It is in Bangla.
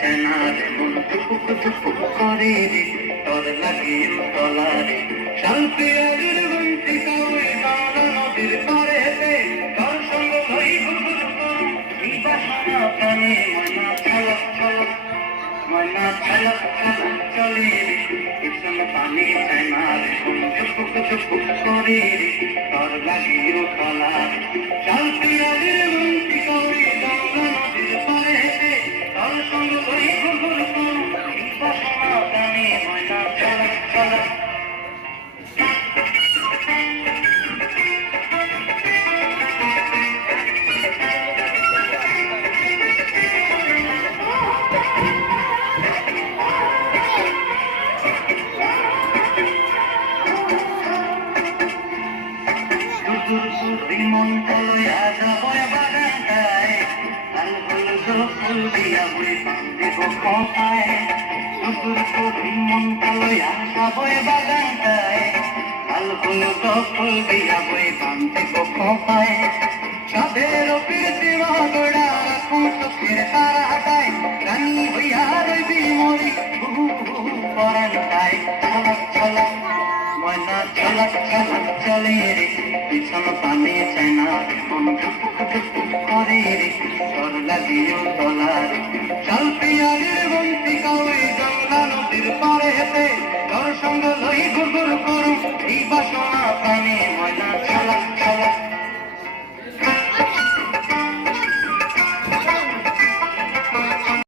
চায় না রে মন টুকুক টুকুক করে রে, তোর লাগে তলারে শান্তি আজের বন্তি কাউরে গাওলা নদীর পারেতে তোর সঙ্গ হই ঘুরঘুর করুম এই প্রাণে, ময়না ছলক ছলক ময়না ছলক ছলক চলে রে। পিছন পানি চায় রে মন টুকুক টুকুক করে রে, তোর লাগিও তলারে শান্তি আজের মন লাল হলুদ ফুল দিয়া বই দেব কথায় টুকুর টুকুর মন লইয়া যাব বাগানটায় লাল দিয়া বই দেব কথায় সাধের প্রীতি মগড়া রাখুন চোখের তারা হাটায় রানী হইয়া রইবি মরি বহু ময়না ছলক ছলক চলে রে পিছন পানে চায় না রে মন করে রে তোর লাগিও তলার চল পিয়ালির বন্তি কাউরে গঙ্গা নদীর পারে হেতে তোর সঙ্গ লই ঘুর ঘুর করু এই বাসনা প্রাণে ময়না